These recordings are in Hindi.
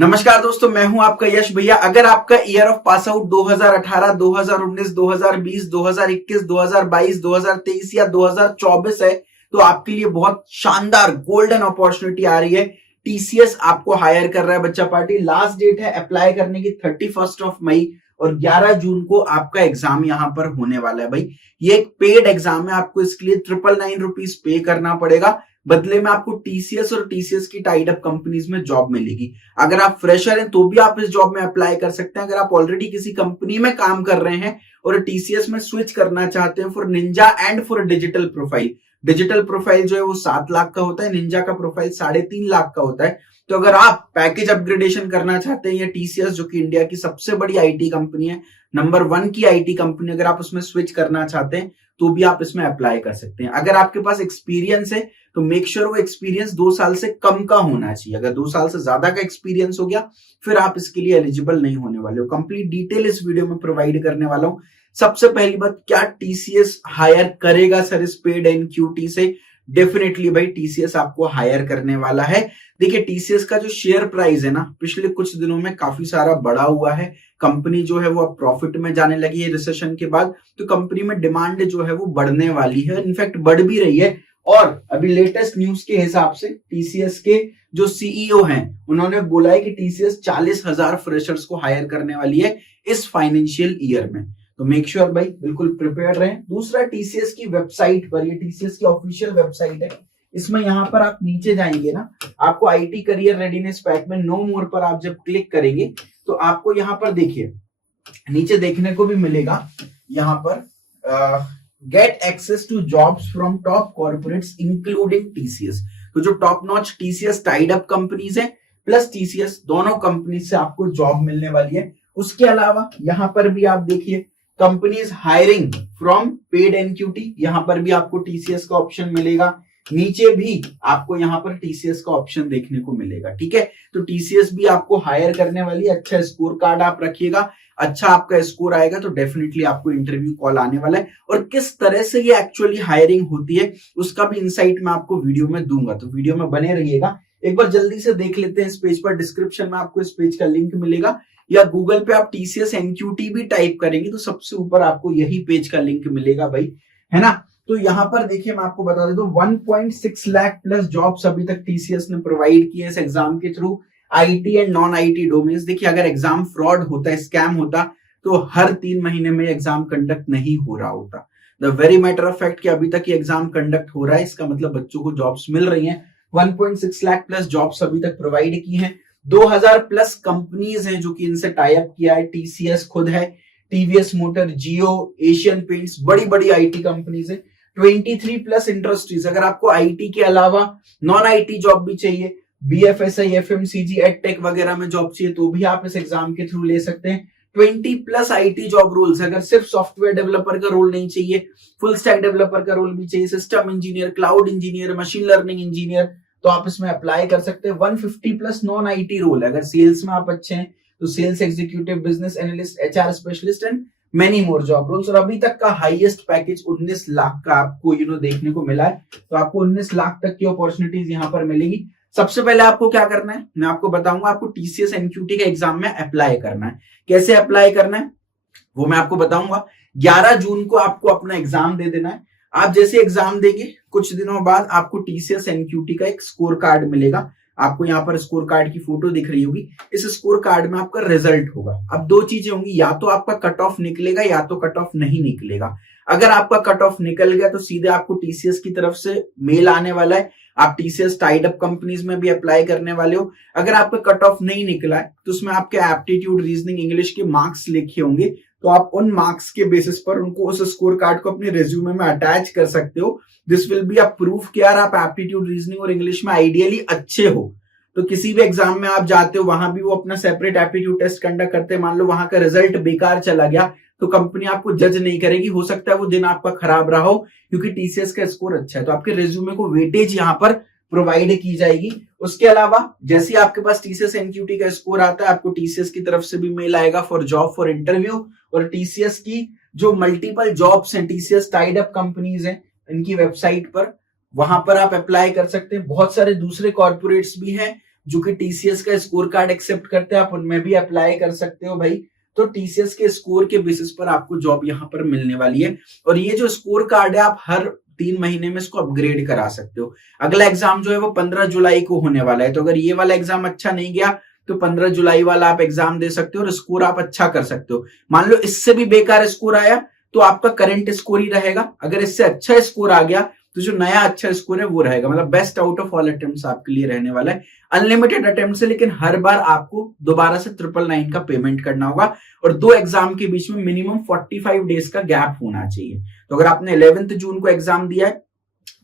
नमस्कार दोस्तों, मैं हूं आपका यश भैया। अगर आपका ईयर ऑफ पास आउट 2018, 2019, 2020, 2021, 2022, 2023 या 2024 है तो आपके लिए बहुत शानदार गोल्डन अपॉर्चुनिटी आ रही है। टीसीएस आपको हायर कर रहा है बच्चा पार्टी। लास्ट डेट है अप्लाई करने की 31 मई और 11 जून को आपका एग्जाम यहां पर होने वाला है। भाई ये एक पेड एग्जाम है, आपको इसके लिए 999 पे करना पड़ेगा। बदले में आपको टीसीएस और टीसीएस की टाइड अप कंपनीज में जॉब मिलेगी। अगर आप फ्रेशर हैं तो भी आप इस जॉब में अप्लाई कर सकते हैं। अगर आप ऑलरेडी किसी कंपनी में काम कर रहे हैं और टीसीएस में स्विच करना चाहते हैं for Ninja and for digital profile, digital profile जो है वो 7 लाख का होता है, निंजा का प्रोफाइल 3.5 लाख का होता है। तो अगर आप पैकेज अपग्रेडेशन करना चाहते हैं या टीसीएस जो कि इंडिया की सबसे बड़ी आईटी कंपनी है, नंबर 1 की आईटी कंपनी, अगर आप उसमें स्विच करना चाहते हैं तो भी आप इसमें अप्लाई कर सकते हैं। अगर आपके पास एक्सपीरियंस है तो मेक श्योर वो एक्सपीरियंस 2 साल से कम का होना चाहिए। अगर 2 साल से ज्यादा का एक्सपीरियंस हो गया फिर आप इसके लिए एलिजिबल नहीं होने वाले हो। कंप्लीट डिटेल इस वीडियो में प्रोवाइड करने वाला हूं। सबसे पहली बात, क्या टीसीएस हायर करेगा सर इस पेड एनक्यूटी से? डेफिनेटली भाई टीसीएस आपको हायर करने वाला है। देखिए टीसीएस का जो शेयर प्राइस है ना, पिछले कुछ दिनों में काफी सारा बढ़ा हुआ है। कंपनी जो है वो अब प्रॉफिट में जाने लगी है रिसेशन के बाद, तो कंपनी में डिमांड जो है वो बढ़ने वाली है, इनफैक्ट बढ़ भी रही है। और अभी लेटेस्ट न्यूज के हिसाब से टीसीएस के जो सीईओ हैं उन्होंने बोला है कि टीसीएस 40,000 फ्रेशर्स को हायर करने वाली है इस फाइनेंशियल ईयर में। तो मेक श्योर भाई बिल्कुल प्रिपेयर रहें। दूसरा, टीसीएस की वेबसाइट पर, ये टीसीएस की ऑफिशियल वेबसाइट है, इसमें यहां पर आप नीचे जाएंगे ना, आपको आईटी करियर रेडीनेस पैक में नो मोर पर आप जब क्लिक करेंगे तो आपको यहां पर देखिए नीचे देखने को भी मिलेगा यहां पर get access to jobs from top corporates including TCS. तो जो top notch TCS tied up companies है प्लस टीसीएस, दोनों कंपनी से आपको जॉब मिलने वाली है। उसके अलावा यहां पर भी आप देखिए companies hiring from paid NQT, यहां पर भी आपको टीसीएस का ऑप्शन मिलेगा। नीचे भी आपको यहां पर टीसीएस का ऑप्शन देखने को मिलेगा। ठीक है, तो टीसीएस भी आपको हायर करने वाली है। अच्छा स्कोर कार्ड आप रखिएगा, अच्छा आपका स्कोर आएगा तो डेफिनेटली आपको इंटरव्यू कॉल आने वाला है। और किस तरह से ये एक्चुअली हायरिंग होती है उसका भी इंसाइट मैं आपको वीडियो में दूंगा, तो वीडियो में बने रहिएगा। एक बार जल्दी से देख लेते हैं इस पेज पर। डिस्क्रिप्शन में आपको इस पेज का लिंक मिलेगा, या गूगल पे आप टीसीएस एनक्यूटी भी टाइप करेंगे तो सबसे ऊपर आपको यही पेज का लिंक मिलेगा भाई, है ना। तो यहां पर देखिए मैं आपको बता देता हूं 1.6 लाख प्लस जॉब्स अभी तक टीसीएस ने प्रोवाइड किए इस एग्जाम के through, IT and non IT domains. देखिए अगर एग्जाम फ्रॉड होता है, स्कैम होता, तो हर 3 महीने में एग्जाम कंडक्ट नहीं हो रहा होता। The very matter of fact कि अभी तक ये एग्जाम कंडक्ट हो रहा है, इसका मतलब बच्चों को जॉब्स मिल रही हैं। 1.6 लाख प्लस जॉब्स अभी तक प्रोवाइड की हैं। 2000 प्लस कंपनीज हैं जो कि इनसे टाई अप किया है। टीसीएस खुद है, टीवीएस मोटर, जियो, एशियन पेंट्स, बड़ी बड़ी आईटी कंपनीज है। 23 प्लस इंडस्ट्रीज, अगर आपको आईटी के अलावा नॉन आईटी जॉब भी चाहिए, बीएफएसआई, एफएमसीजी, एडटेक वगैरह में जॉब चाहिए तो भी आप इस एग्जाम के थ्रू ले सकते हैं। 20 प्लस आईटी जॉब रोल्स, अगर सिर्फ सॉफ्टवेयर डेवलपर का रोल नहीं चाहिए, फुल स्टैक डेवलपर का रोल भी चाहिए, system engineer, cloud engineer, machine learning engineer, तो आप इसमें अप्लाई कर सकते हैं। 150 प्लस नॉन आईटी रोल, अगर सेल्स में आप अच्छे हैं तो sales executive, business analyst, HR specialist and many more job roles. और अभी तक का हाईएस्ट पैकेज 19 लाख का आपको देखने को मिला है। तो आपको 19 लाख तक की अपॉर्चुनिटीज यहां पर मिलेगी। सबसे पहले आपको क्या करना है मैं आपको बताऊंगा। आपको टीसीएस एनक्यूटी के एग्जाम में अप्लाई करना है। कैसे अप्लाई करना है वो मैं आपको बताऊंगा। 11 जून को आपको अपना एग्जाम दे देना है। आप जैसे एग्जाम देंगे कुछ दिनों बाद आपको टीसीएस एनक्यूटी का एक स्कोर कार्ड मिलेगा। आपको यहाँ पर स्कोर कार्ड की फोटो दिख रही होगी। इस स्कोर कार्ड में आपका रिजल्ट होगा। अब 2 चीजें होंगी, या तो आपका कट ऑफ निकलेगा या तो कट ऑफ नहीं निकलेगा। अगर आपका कट ऑफ निकल गया तो सीधे आपको टीसीएस की तरफ से मेल आने वाला है, आप टीसीएस टाइड अप कंपनीज में भी अप्लाई करने वाले हो। अगर आपका कट ऑफ नहीं निकला है तो उसमें आपके एप्टीट्यूड, रीजनिंग, इंग्लिश के मार्क्स लिखे होंगे, तो आप उन मार्क्स के बेसिस पर उनको उस स्कोर कार्ड को अपने रिज्यूमे में अटैच कर सकते हो। This will be a proof कि यार आप एप्टीट्यूड, रीजनिंग और इंग्लिश में आइडियली अच्छे हो। तो किसी भी एग्जाम में आप जाते हो वहां भी वो अपना सेपरेट एप्टीट्यूड टेस्ट कंडक्ट करते हैं, मान लो वहां का रिजल्ट बेकार चला गया तो कंपनी आपको जज नहीं करेगी। हो सकता है वो दिन आपका खराब रहा हो क्योंकि टीसीएस का स्कोर अच्छा है, तो आपके रिज्यूमे को वेटेज यहाँ पर प्रोवाइड की जाएगी। उसके अलावा जैसे आपके पास टीसीएस एनक्यूटी का स्कोर आता है, आपको टीसीएस की तरफ से भी मेल आएगा फॉर जॉब फॉर इंटरव्यू। और टीसीएस की जो मल्टीपल जॉब्स हैं, टीसीएस टाइड अप कंपनीज हैं, इनकी वेबसाइट पर, वहां पर आप अप्लाई कर सकते हैं। बहुत सारे दूसरे कॉर्पोरेट्स भी हैं जो कि टीसीएस का स्कोर कार्ड एक्सेप्ट करते हैं, आप उनमें भी अप्लाई कर सकते हो भाई। तो टीसीएस के स्कोर के बेसिस पर आपको जॉब यहाँ पर मिलने वाली है। और ये जो स्कोर कार्ड है आप हर 3 महीने में इसको अपग्रेड करा सकते हो। अगला एग्जाम जो है वो 15 जुलाई को होने वाला है, तो अगर ये वाला एग्जाम अच्छा नहीं गया तो 15 जुलाई वाला आप एग्जाम दे सकते हो और स्कोर आप अच्छा कर सकते हो। मान लो इससे भी बेकार स्कोर आया तो आपका करंट स्कोर ही रहेगा, अगर इससे अच्छा स्कोर आ गया तो जो नया अच्छा स्कोर है वो रहेगा। मतलब best out of all attempts आपके लिए रहने वाला है। अनलिमिटेड अटेम्प्ट है, लेकिन हर बार आपको दोबारा से 999 का पेमेंट करना होगा और 2 एग्जाम के बीच में मिनिमम 45 डेज का गैप होना चाहिए। तो अगर आपने 11 जून को एग्जाम दिया है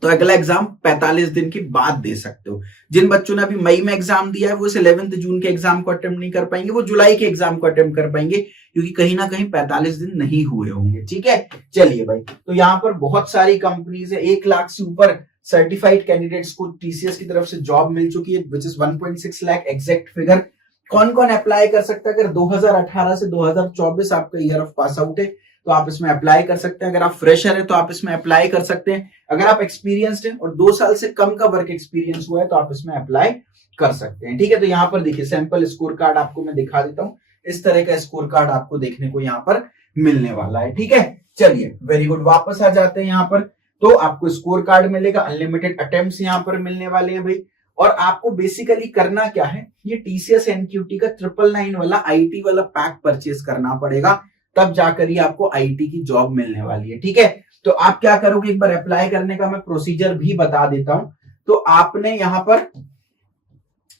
तो अगला एग्जाम 45 दिन के बाद दे सकते हो। जिन बच्चों ने अभी मई में एग्जाम दिया है वो इस 11 जून के एग्जाम को अटेम्प्ट नहीं कर पाएंगे, वो जुलाई के एग्जाम को अटेम्प्ट कर पाएंगे, क्योंकि कहीं ना कहीं 45 दिन नहीं हुए होंगे। ठीक है, चलिए भाई, तो यहाँ पर बहुत सारी कंपनीज है, 1 लाख से ऊपर सर्टिफाइड कैंडिडेट्स को टीसीएस की तरफ से जॉब मिल चुकी है, which is 1.6 lakh exact figure. कौन कौन अप्लाई कर सकता है? अगर 2018 से 2024 आपका ईयर ऑफ पास आउट है तो आप इसमें अप्लाई कर सकते हैं। अगर आप फ्रेशर है तो आप इसमें अप्लाई कर सकते हैं। अगर आप एक्सपीरियंस्ड है और 2 साल से कम का वर्क एक्सपीरियंस हुआ है तो आप इसमें अप्लाई कर सकते हैं। ठीक है, तो यहाँ पर देखिए सैंपल स्कोर कार्ड आपको मैं दिखा देता हूँ। इस तरह का स्कोर कार्ड आपको देखने को यहाँ पर मिलने वाला है। ठीक है, चलिए वेरी गुड, वापस आ जाते हैं यहाँ पर। तो आपको स्कोर कार्ड मिलेगा, अनलिमिटेड अटेम्प्ट्स यहाँ पर मिलने वाले हैं भाई। और आपको बेसिकली करना क्या है, ये टीसीएस एनक्यूटी का 999 वाला आईटी वाला पैक परचेज करना पड़ेगा, तब जाकर ही आपको आईटी की जॉब मिलने वाली है। ठीक है, तो आप क्या करोगे, एक बार अप्लाई करने का मैं प्रोसीजर भी बता देता हूं। तो आपने यहां पर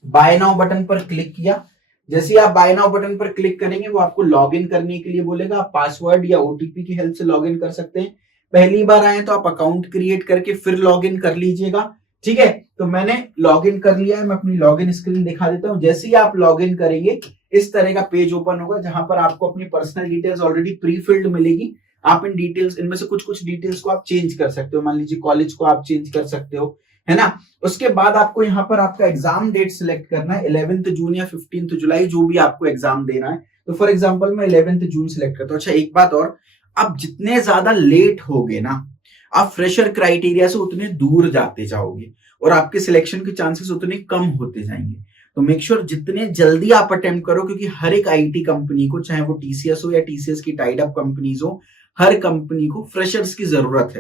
बाय नाउ बटन पर क्लिक किया। जैसे ही आप बाय नाउ बटन पर क्लिक करेंगे वो आपको लॉग इन करने के लिए बोलेगा। आप पासवर्ड या ओटीपी की हेल्प से लॉग इन कर सकते हैं। पहली बार आए तो आप अकाउंट क्रिएट करके फिर लॉग इन कर लीजिएगा। ठीक है, तो मैंने लॉग इन कर लिया है, मैं अपनी लॉग इन स्क्रीन दिखा देता हूं। जैसे ही आप लॉग इन करेंगे इस तरह का पेज ओपन होगा, जहां पर आपको अपनी personal details already pre filled मिलेगी। आप इन डिटेल्स, इनमें से कुछ डिटेल्स को आप चेंज कर सकते हो। मान लीजिए कॉलेज को आप चेंज कर सकते हो, है ना। उसके बाद आपको यहाँ पर आपका एग्जाम डेट सिलेक्ट करना है, 11 जून या 15 जुलाई, जो भी आपको एग्जाम देना है। तो फॉर एग्जाम्पल मैं 11 जून सिलेक्ट करता हूँ। अच्छा, एक बात और, आप जितने ज्यादा लेट होगे ना, आप फ्रेशर क्राइटेरिया से उतने दूर जाते जाओगे और आपके सिलेक्शन के चांसेस उतने कम होते जाएंगे। तो मेक श्योर जितने जल्दी आप अटेम्प्ट करो, क्योंकि हर एक आईटी कंपनी को, चाहे वो टीसीएस हो या टीसीएस की टाइड अप कंपनीज हो, हर कंपनी को फ्रेशर्स की जरूरत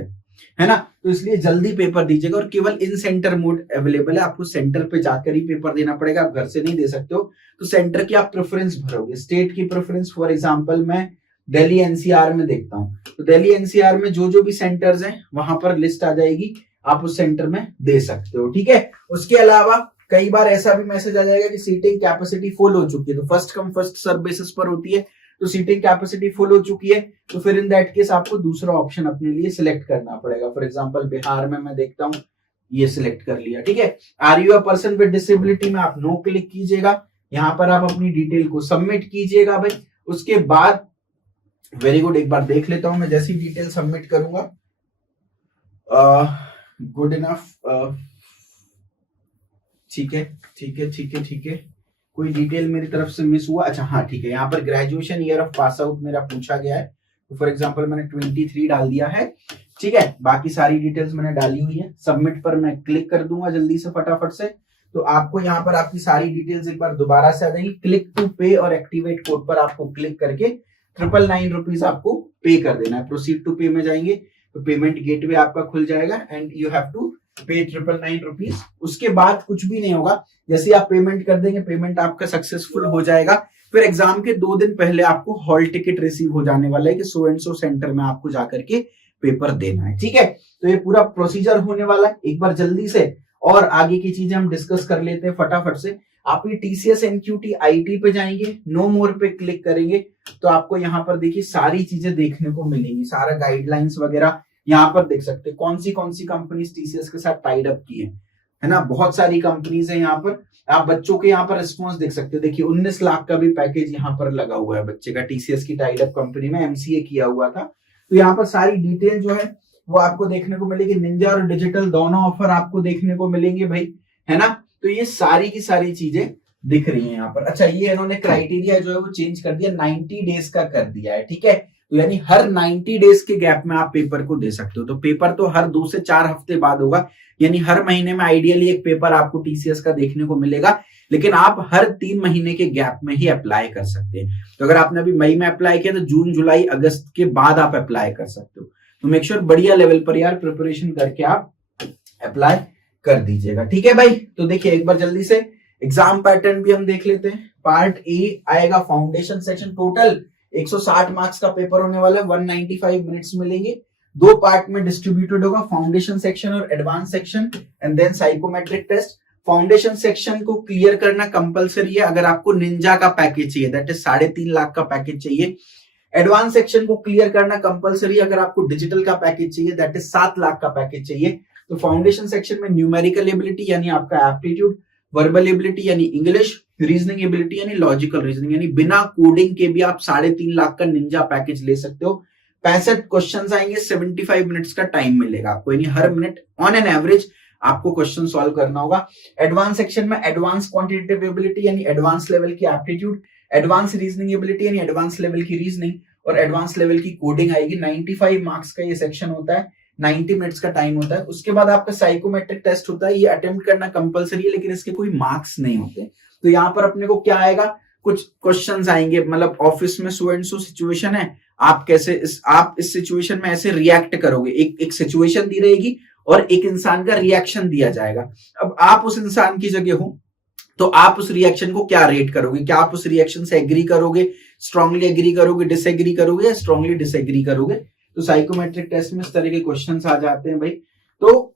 है ना। तो इसलिए जल्दी पेपर दीजिएगा। और केवल इन सेंटर मोड अवेलेबल है, आपको सेंटर पे जाकर ही पेपर देना पड़ेगा, आप घर से नहीं दे सकते हो। तो सेंटर की आप प्रेफरेंस भरोगे, स्टेट की प्रेफरेंस। फॉर एग्जाम्पल मैं दिल्ली एनसीआर में देखता हूँ, तो दिल्ली एनसीआर में जो भी सेंटर्स हैं वहां पर लिस्ट आ जाएगी, आप उस सेंटर में दे सकते हो। ठीक है, उसके अलावा कई बार ऐसा भी मैसेज आ जाएगा कि सीटिंग कैपेसिटी फुल हो चुकी है, तो first come first serve basis पर होती है। तो सीटिंग कैपेसिटी फुल हो चुकी है तो फिर इन दैट केस आपको दूसरा ऑप्शन अपने लिए सिलेक्ट करना पड़ेगा। फॉर एग्जांपल बिहार में मैं देखता हूँ, ये सिलेक्ट कर लिया। ठीक है, are you a person with disability में आप नो क्लिक कीजिएगा। यहाँ पर आप अपनी डिटेल को सबमिट कीजिएगा भाई। उसके बाद वेरी गुड, एक बार देख लेता हूं मैं, जैसी डिटेल सबमिट करूंगा। गुड इनफ, ठीक है ठीक है ठीक है ठीक है, कोई डिटेल मेरी तरफ से मिस हुआ? अच्छा हाँ ठीक है, यहाँ पर graduation year of pass out मेरा पूछा गया है, तो फॉर एग्जांपल मैंने 23 डाल दिया है। ठीक है, बाकी सारी डिटेल्स मैंने डाली हुई है। सबमिट पर मैं क्लिक कर दूंगा जल्दी से फटाफट से। तो आपको यहाँ पर आपकी सारी डिटेल्स एक बार दोबारा से आ जाएगी। क्लिक टू पे और एक्टिवेट कोड पर आपको क्लिक करके 999 रुपीज आपको पे कर देना है। प्रोसीड टू पे में जाएंगे तो पेमेंट गेटवे आपका खुल जाएगा एंड यू हैव टू पे 999 रुपीज। उसके बाद कुछ भी नहीं होगा, जैसे आप पेमेंट कर देंगे पेमेंट आपका सक्सेसफुल हो जाएगा। फिर एग्जाम के 2 दिन पहले आपको हॉल टिकट रिसीव हो जाने वाला है कि सो एंड सो सेंटर में आपको जाकर के पेपर देना है। ठीक है, तो ये पूरा प्रोसीजर होने वाला है। एक बार जल्दी से और आगे की चीजें हम डिस्कस कर लेते हैं फटाफट से। आप ये टीसीएस एनक्यूटी आईटी पे जाएंगे, नो मोर पे क्लिक करेंगे तो आपको यहाँ पर देखिए सारी चीजें देखने को मिलेंगी, सारा गाइडलाइंस वगैरह यहाँ पर देख सकते हैं। कौन सी कंपनी टीसीएस के साथ टाइड अप की है ना, बहुत सारी कंपनीज है यहाँ पर। आप बच्चों के यहाँ पर रिस्पॉन्स देख सकते हो। देखिए 19 लाख का भी पैकेज यहाँ पर लगा हुआ है बच्चे का, टीसीएस की टाइड अप कंपनी में एमसीए किया हुआ था। तो यहाँ पर सारी डिटेल जो है वो आपको देखने को मिलेगी। निंजा और डिजिटल दोनों ऑफर आपको देखने को मिलेंगे भाई, है ना। तो ये सारी की सारी चीजें दिख रही है यहाँ पर। अच्छा, ये इन्होंने क्राइटेरिया जो है वो चेंज कर दिया, 90 डेज का कर दिया है। ठीक है, तो यानी हर 90 डेज के गैप में आप पेपर को दे सकते हो। तो पेपर तो हर 2 से 4 हफ्ते बाद होगा, यानी हर महीने में आइडियली एक पेपर आपको टीसीएस का देखने को मिलेगा। लेकिन आप हर 3 महीने के गैप में ही अप्लाई कर सकते हैं। तो अगर आपने अभी मई में अप्लाई किया तो जून जुलाई अगस्त के बाद आप अप्लाई कर सकते हो। तो मेक श्योर बढ़िया लेवल पर यार प्रिपरेशन करके आप अप्लाई कर दीजिएगा, ठीक है भाई। तो देखिए एक बार जल्दी से एग्जाम पैटर्न भी हम देख लेते हैं। पार्ट ए आएगा फाउंडेशन सेक्शन, टोटल 160 मार्क्स का पेपर होने वाला है, 195 मिनट्स मिलेंगे। 2 पार्ट में डिस्ट्रीब्यूटेड होगा, फाउंडेशन सेक्शन और advance section and then psychometric test. Foundation section को क्लियर करना कंपलसरी है अगर आपको निंजा का पैकेज चाहिए, दैट इज 3.5 लाख का पैकेज चाहिए। एडवांस सेक्शन को क्लियर करना कंपलसरी अगर आपको डिजिटल का पैकेज चाहिए, दैट इज 7 लाख का पैकेज चाहिए। तो फाउंडेशन सेक्शन में न्यूमेरिकल एबिलिटी यानी आपका एप्टीट्यूड, वर्बल एबिलिटी यानी इंग्लिश, रीजनिंग एबिलिटी यानी लॉजिकल रीजनिंग, यानी बिना कोडिंग के भी आप 3.5 लाख का निंजा पैकेज ले सकते हो। 65 क्वेश्चंस आएंगे, 75 मिनट्स का टाइम मिलेगा आपको, यानी हर मिनट ऑन एन एवरेज आपको क्वेश्चन सॉल्व करना होगा। एडवांस सेक्शन में एडवांस क्वांटिटेटिव एबिलिटी यानी एडवांस लेवल की एप्टीट्यूड, एडवांस रीजनिंग एबिलिटी यानी एडवांस लेवल की रीजनिंग और एडवांस लेवल की कोडिंग आएगी। 95 मार्क्स का ये सेक्शन होता है, 90 मिनट्स का टाइम होता है। उसके बाद आपका साइकोमेट्रिक टेस्ट होता है, ये अटेम्प्ट करना कंपलसरी है लेकिन इसके कोई मार्क्स नहीं होते। तो यहाँ पर अपने को क्या आएगा, कुछ क्वेश्चंस आएंगे, मतलब ऑफिस में सो एंड सो सिचुएशन है, आप कैसे आप इस सिचुएशन में ऐसे रिएक्ट करोगे। एक सिचुएशन दी रहेगी और एक इंसान का रिएक्शन दिया जाएगा। अब आप उस इंसान की जगह हो तो आप उस रिएक्शन को क्या रेट करोगे, क्या आप उस रिएक्शन से एग्री करोगे, स्ट्रांगली एग्री करोगे, डिसएग्री करोगे या स्ट्रांगली डिसएग्री करोगे। तो साइकोमेट्रिक टेस्ट में इस तरह के क्वेश्चंस आ जाते हैं भाई। तो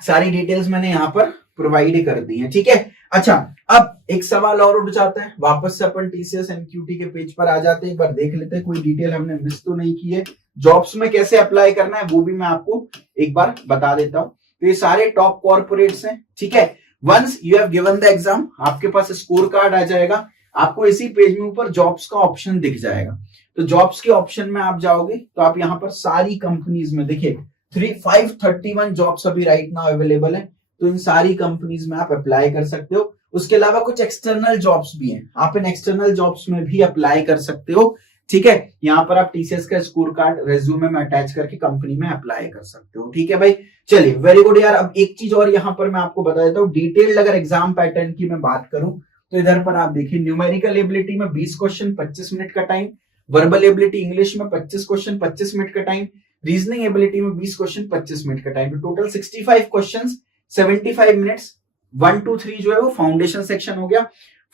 सारी डिटेल्स मैंने यहाँ पर प्रोवाइड कर दी है, ठीक है। अच्छा, अब एक सवाल और उठ जाता है, वापस से अपन टीसीएस एनक्यूटी के पेज पर आ जाते हैं, एक बार देख लेते हैं कोई डिटेल हमने मिस तो नहीं की है। जॉब्स में कैसे अप्लाई करना है वो भी मैं आपको एक बार बता देता हूँ। तो ये सारे टॉप कॉर्पोरेट्स हैं, ठीक है। Once you have given the exam, आपके पास स्कोर कार्ड आ जाएगा, आपको इसी पेज में ऊपर जॉब्स का ऑप्शन दिख जाएगा। तो जॉब्स के ऑप्शन में आप जाओगे तो आप यहाँ पर सारी कंपनीज में देखिए 531 जॉब्स अभी राइट नाउ अवेलेबल है। तो इन सारी कंपनीज में आप अप्लाई कर सकते हो। उसके अलावा कुछ एक्सटर्नल जॉब्स भी हैं, आप इन एक्सटर्नल जॉब्स में भी अप्लाई कर सकते हो, ठीक है। यहाँ पर आप टीसीएस का स्कोर कार्ड रेज्यूमे में अटैच करके कंपनी में अप्लाई कर सकते हो, ठीक है भाई। चलिए वेरी गुड यार। अब एक चीज और यहाँ पर मैं आपको बता देता हूँ, डिटेल्ड अगर एग्जाम पैटर्न की मैं बात करूं तो इधर पर आप देखिए न्यूमेरिकल एबिलिटी में 20 क्वेश्चन 25 मिनट का टाइम, वर्बल एबिलिटी इंग्लिश में 25 क्वेश्चन 25 मिनट का टाइम, रीजनिंग एबिलिटी में 20 क्वेश्चन 25 मिनट का टाइम। तो टोटल 65 क्वेश्चंस 75 मिनट्स। 1 2 3 जो है वो फाउंडेशन सेक्शन हो गया।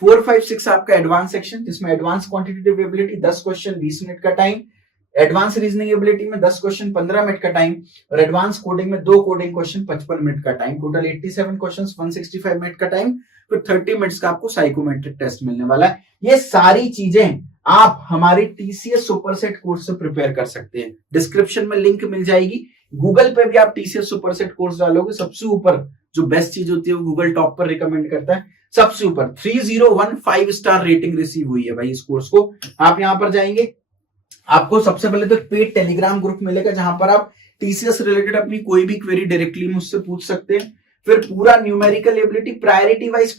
4 5 6 आपका एडवांस सेक्शन, जिसमें advance quantitative ability 10 question 20 minute का टाइम, एडवांस रीजनिंग एबिलिटी में 10 क्वेश्चन 15 मिनट का टाइम और एडवांस कोडिंग में 2 कोडिंग क्वेश्चन 55 मिनट का टाइम। टोटल 87 क्वेश्चंस 165 मिनट का टाइम, फिर 30 मिनट्स का आपको साइकोमेट्रिक टेस्ट मिलने वाला है। ये सारी चीजें आप हमारे टीसीएस सुपरसेट कोर्स से प्रिपेयर कर सकते हैं। डिस्क्रिप्शन में लिंक मिल जाएगी, गूगल पे भी आप टीसीएस सुपरसेट कोर्स डालोगे, सबसे ऊपर जो बेस्ट चीज होती है वो गूगल टॉप पर रिकमेंड करता है, सबसे ऊपर 3015 स्टार रेटिंग रिसीव हुई है भाई इस कोर्स को। आप यहां पर जाएंगे, आपको सबसे पहले तो पेड टेलीग्राम ग्रुप मिलेगा जहां पर आप टीसीएस रिलेटेड अपनी कोई भी क्वेरी डायरेक्टली मुझसे पूछ सकते हैं। फिर पूरा numerical ability priority wise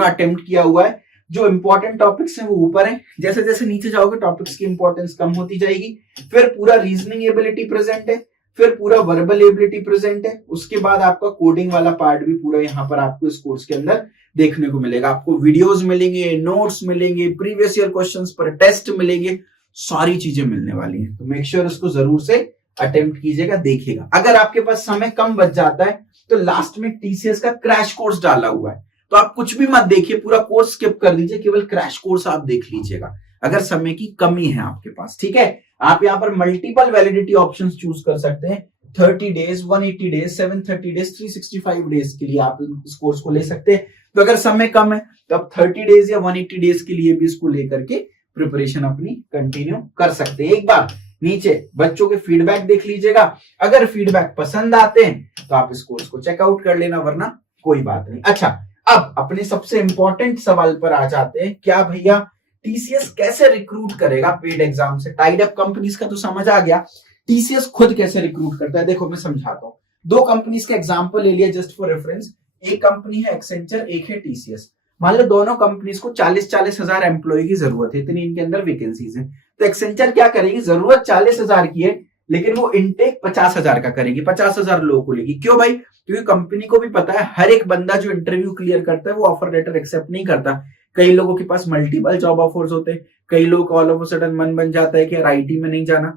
attempt किया हुआ है। जो इंपॉर्टेंट टॉपिक्स हैं वो ऊपर हैं, जैसे जैसे नीचे जाओगे टॉपिक्स की इंपॉर्टेंस कम होती जाएगी। फिर पूरा रीजनिंग एबिलिटी प्रेजेंट है, फिर पूरा वर्बल एबिलिटी प्रेजेंट है। उसके बाद आपका कोडिंग वाला पार्ट भी पूरा यहाँ पर आपको इस कोर्स के अंदर देखने को मिलेगा। आपको वीडियोस मिलेंगे, नोट्स मिलेंगे, प्रीवियस ईयर क्वेश्चंस पर टेस्ट मिलेंगे, सारी चीजें मिलने वाली हैं। तो मेक श्योर इसको जरूर से अटेम्प्ट कीजिएगा, देखिएगा। अगर आपके पास समय कम बच जाता है तो लास्ट में टीसीएस का क्रैश कोर्स डाला हुआ है, तो आप कुछ भी मत देखिए, पूरा कोर्स स्किप कर दीजिए, केवल क्रैश कोर्स आप देख लीजिएगा अगर समय की कमी है आपके पास, ठीक है। आप यहाँ पर मल्टीपल वैलिडिटी ऑप्शंस चूज कर सकते हैं, 30 डेज, 180 डेज, 730 डेज, 365 डेज के लिए आप इस कोर्स को ले सकते हैं। तो अगर समय कम है तो आप 30 डेज या 180 डेज के लिए भी इसको लेकर के प्रिपरेशन अपनी कंटिन्यू कर सकते हैं। एक बार नीचे बच्चों के फीडबैक देख लीजिएगा, अगर फीडबैक पसंद आते हैं तो आप इस कोर्स को चेकआउट कर लेना, वरना कोई बात नहीं। अच्छा, अब अपने सबसे इंपॉर्टेंट सवाल पर आ जाते हैं, क्या भैया टीसीएस कैसे रिक्रूट करेगा पेड एग्जाम से। टाइड अप कंपनीज का तो समझ आ गया, टीसीएस खुद कैसे रिक्रूट करता है देखो मैं समझाता हूं। 2 कंपनीज का एग्जांपल ले लिया जस्ट फॉर रेफरेंस, एक कंपनी है एक्सेंचर, एक है टीसीएस। मान लो दोनों कंपनीज को 40-40 हजार एम्प्लॉय की जरूरत है, इतनी इनके अंदर वैकेंसीज है। तो एक्सेंचर क्या करेगी, जरूरत 40 हजार की है लेकिन वो इनटेक 50 हजार का करेगी, 50 हजार लोगों को लेगी। क्यों भाई, क्योंकि कंपनी को भी पता है हर एक बंदा जो इंटरव्यू क्लियर करता है वो ऑफर लेटर एक्सेप्ट नहीं करता। कई लोगों के पास मल्टीपल जॉब ऑफर्स होते हैं, कई लोग ऑल ऑफ अ सडन मन बन जाता है कि यार आईटी में नहीं जाना,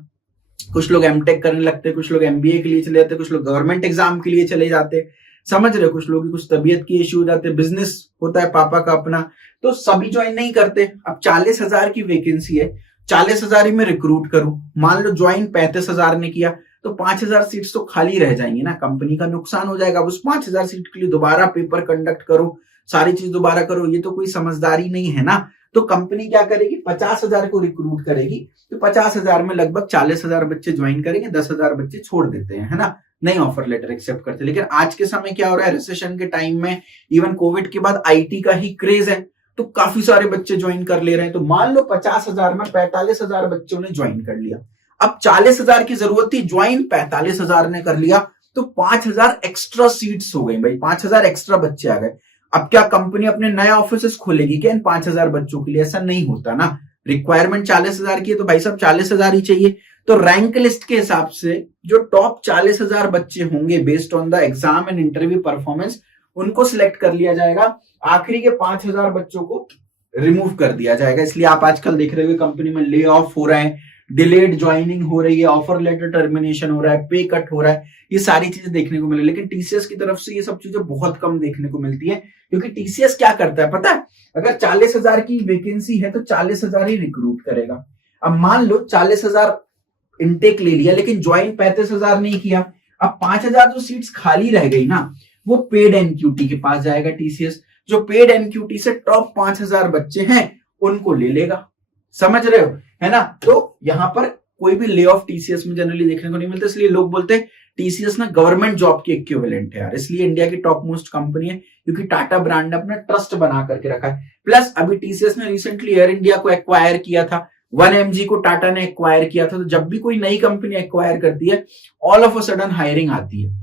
कुछ लोग एमटेक करने लगते हैं, कुछ लोग एमबीए के लिए चले जाते हैं, कुछ लोग गवर्नमेंट एग्जाम के लिए चले जाते हैं, समझ रहे हो, कुछ लोग की कुछ तबीयत की इश्यू हो जाते हैं, बिजनेस होता है पापा का अपना, तो सभी ज्वाइन नहीं करते। अब 40,000 की वैकेंसी है, 40,000 ही मैं रिक्रूट करूं, मान लो ज्वाइन 35,000 ने किया तो 5,000 सीट्स तो खाली रह जाएंगी ना, कंपनी का नुकसान हो जाएगा। उस 5,000 सीट के लिए दोबारा पेपर कंडक्ट करो, सारी चीज दोबारा करो, ये तो कोई समझदारी नहीं है ना। तो कंपनी क्या करेगी, 50,000 को रिक्रूट करेगी, तो 50,000 में लगभग 40,000 बच्चे ज्वाइन करेंगे, 10,000 बच्चे छोड़ देते हैं, है ना, नहीं ऑफर लेटर एक्सेप्ट करते। लेकिन आज के समय क्या हो रहा है, रिसेशन के टाइम में, इवन कोविड के बाद आईटी का ही क्रेज है, तो काफी सारे बच्चे ज्वाइन कर ले रहे हैं। तो मान लो 50,000 में 45,000 बच्चों ने ज्वाइन कर लिया, अब 40,000 की जरूरत थी, ज्वाइन 45,000 ने कर लिया, तो 5,000 एक्स्ट्रा सीट्स हो गई भाई, 5,000 एक्स्ट्रा बच्चे आ गए। अब क्या कंपनी अपने नए ऑफिस खोलेगी क्या इन 5,000 बच्चों के लिए? ऐसा नहीं होता ना, रिक्वायरमेंट 40,000 की है तो भाई साहब 40,000 ही चाहिए। तो रैंक लिस्ट के हिसाब से जो टॉप 40,000 बच्चे होंगे based on the exam and interview performance, उनको सिलेक्ट कर लिया जाएगा, आखिरी के 5,000 बच्चों को रिमूव कर दिया जाएगा। इसलिए आप आजकल देख रहे हो कंपनी में ले ऑफ हो रहा है, डिलेड ज्वाइनिंग हो रही है, ऑफर लेटर टर्मिनेशन हो रहा है, पे कट हो रहा है, ये सारी चीजें देखने को मिले। लेकिन टीसीएस की तरफ से ये सब चीजें बहुत कम देखने को मिलती है, क्योंकि टीसीएस क्या करता है पता है, अगर 40,000 की वैकेंसी है तो 40,000 ही रिक्रूट करेगा। अब मान लो 40,000 इनटेक ले लिया लेकिन ज्वाइन 35,000 नहीं किया, अब 5,000 जो सीट्स खाली रह गई ना, वो पेड एनक्यूटी के पास जाएगा टीसीएस, जो पेड एनक्यूटी से टॉप 5,000 बच्चे हैं उनको ले लेगा, समझ रहे हो, है ना। तो यहां पर कोई भी ले ऑफ टीसीएस में जनरली देखने को नहीं मिलता, इसलिए लोग बोलते हैं टीसीएस ना गवर्नमेंट जॉब के इक्विवेलेंट है यार, इसलिए इंडिया की टॉप मोस्ट कंपनी है, क्योंकि टाटा ब्रांड ने अपना ट्रस्ट बना करके रखा है। प्लस अभी टीसीएस ने रिसेंटली एयर इंडिया को एक्वायर किया था, 1mg को टाटा ने एक्वायर किया था। तो जब भी कोई नई कंपनी एक्वायर करती है, all of a sudden hiring आती है,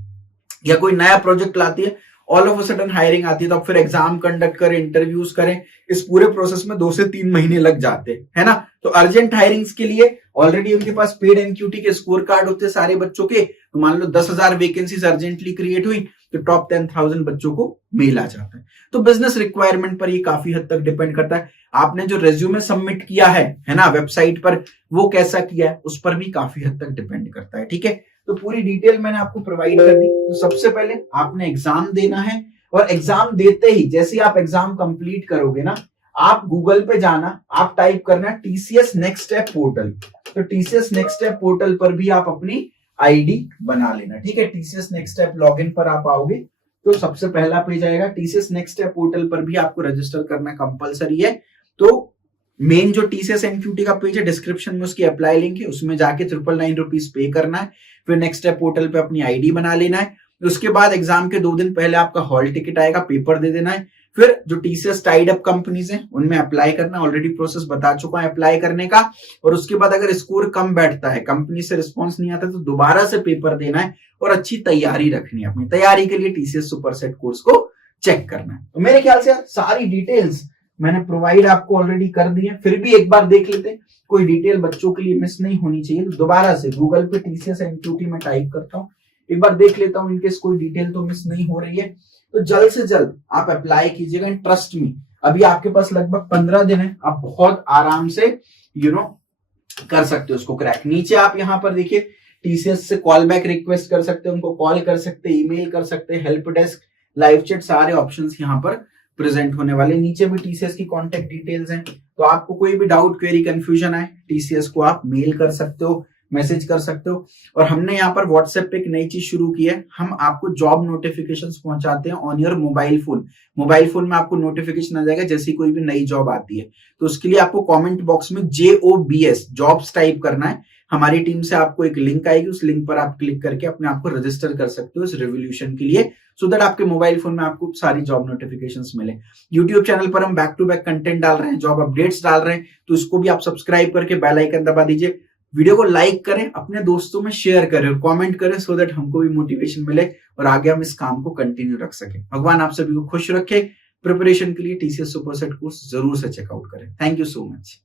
या कोई नया प्रोजेक्ट लाती है, all of a sudden hiring आती है, तो अब फिर एग्जाम कंडक्ट करें, इंटरव्यूज करें, इस पूरे प्रोसेस में 2 से 3 महीने लग जाते हैं, है ना। तो अर्जेंट हायरिंग्स के लिए ऑलरेडी उनके पास पेड एनक्यूटी के स्कोर कार्ड होते हैं सारे बच्चों के, तो मान लो 10,000 वैकेंसीज अर्जेंटली क्रिएट हुई तो टॉप 10,000 बच्चों को मेल आ जाता है। तो बिजनेस रिक्वायरमेंट पर ये काफी हद तक डिपेंड करता है, आपने जो रेज्यूमे सबमिट किया है ना वेबसाइट पर, वो कैसा किया है उस पर भी काफी हद तक डिपेंड करता है, ठीक है। तो पूरी डिटेल मैंने आपको प्रोवाइड कर दी। तो सबसे पहले आपने एग्जाम देना है, और एग्जाम देते ही जैसे आप एग्जाम कंप्लीट करोगे ना, आप गूगल पे जाना, आप टाइप करना टीसीएस नेक्स्ट स्टेप पोर्टल, तो टीसीएस नेक्स्ट स्टेप पोर्टल पर भी आप अपनी आईडी बना लेना, ठीक है। टीसीएस नेक्स्ट स्टेप लॉगिन पर आप आओगे तो सबसे पहला पेज आएगा, टीसीएस नेक्स्ट स्टेप पोर्टल पर भी आपको रजिस्टर करना कंपलसरी है। तो मेन जो टीसीएस एनक्यूटी का पेज है, डिस्क्रिप्शन में उसकी अप्लाई लिंक है, उसमें जाके 999 रुपीज पे करना है, फिर नेक्स्ट स्टेप पोर्टल पे अपनी आईडी बना लेना है। उसके बाद एग्जाम के 2 दिन पहले आपका हॉल टिकट आएगा, पेपर दे देना है। फिर जो टीसीएस टाइड अप कंपनीज हैं उनमें अप्लाई करना, ऑलरेडी प्रोसेस बता चुका है अप्लाई करने का। और उसके बाद अगर स्कोर कम बैठता है, कंपनी से रिस्पॉन्स नहीं आता, तो दोबारा से पेपर देना है और अच्छी तैयारी रखनी है। अपनी तैयारी के लिए टीसीएस सुपरसेट कोर्स को चेक करना है। तो मेरे ख्याल से सारी डिटेल्स मैंने प्रोवाइड आपको ऑलरेडी कर दी है, फिर भी एक बार देख लेते हैं, कोई डिटेल बच्चों के लिए मिस नहीं होनी चाहिए। तो दोबारा से गूगल पे टीसीएस एनक्यूटी में टाइप करता हूँ, एक बार देख लेता हूँ इनकेस कोई डिटेल तो मिस नहीं हो रही है। तो जल्द से जल्द आप अप्लाई कीजिएगा, एंड ट्रस्ट मी, अभी आपके पास लगभग 15 दिन है, आप बहुत आराम से कर सकते हो उसको क्रैक। नीचे आप यहाँ पर देखिए टीसीएस से कॉल बैक रिक्वेस्ट कर सकते हो, उनको कॉल कर सकते हैं, ईमेल कर सकते हैं, हेल्प डेस्क, लाइव चैट, सारे ऑप्शंस यहाँ पर प्रेजेंट होने वाले। नीचे भी टीसीएस की कॉन्टेक्ट डिटेल्स हैं, तो आपको कोई भी डाउट, क्वेरी, कंफ्यूजन आए, टीसीएस को आप मेल कर सकते हो, मैसेज कर सकते हो। और हमने यहाँ पर व्हाट्सएप पे एक नई चीज शुरू की है, हम आपको जॉब नोटिफिकेशंस पहुंचाते हैं on your mobile phone. Mobile phone में आपको नोटिफिकेशन आ जाएगा जैसे कोई भी नई जॉब आती है। तो उसके लिए आपको कमेंट बॉक्स में JOBS जॉब्स टाइप करना है, हमारी टीम से आपको एक लिंक आएगी, उस लिंक पर आप क्लिक करके अपने आप को रजिस्टर कर सकते हो इस रिवोल्यूशन के लिए, सो दैट आपके मोबाइल फोन में आपको सारी जॉब नोटिफिकेशंस मिले। यूट्यूब चैनल पर हम बैक टू बैक कंटेंट डाल रहे हैं, जॉब अपडेट्स डाल रहे हैं, तो इसको भी आप सब्सक्राइब करके बेल आइकन दबा दीजिए। वीडियो को लाइक करें, अपने दोस्तों में शेयर करें और कमेंट करें, सो दैट हमको भी मोटिवेशन मिले और आगे हम इस काम को कंटिन्यू रख सके। भगवान आप सभी को खुश रखे। प्रिपरेशन के लिए टीसीएस सुपरसेट कोर्स जरूर से चेकआउट करें। Thank you so much.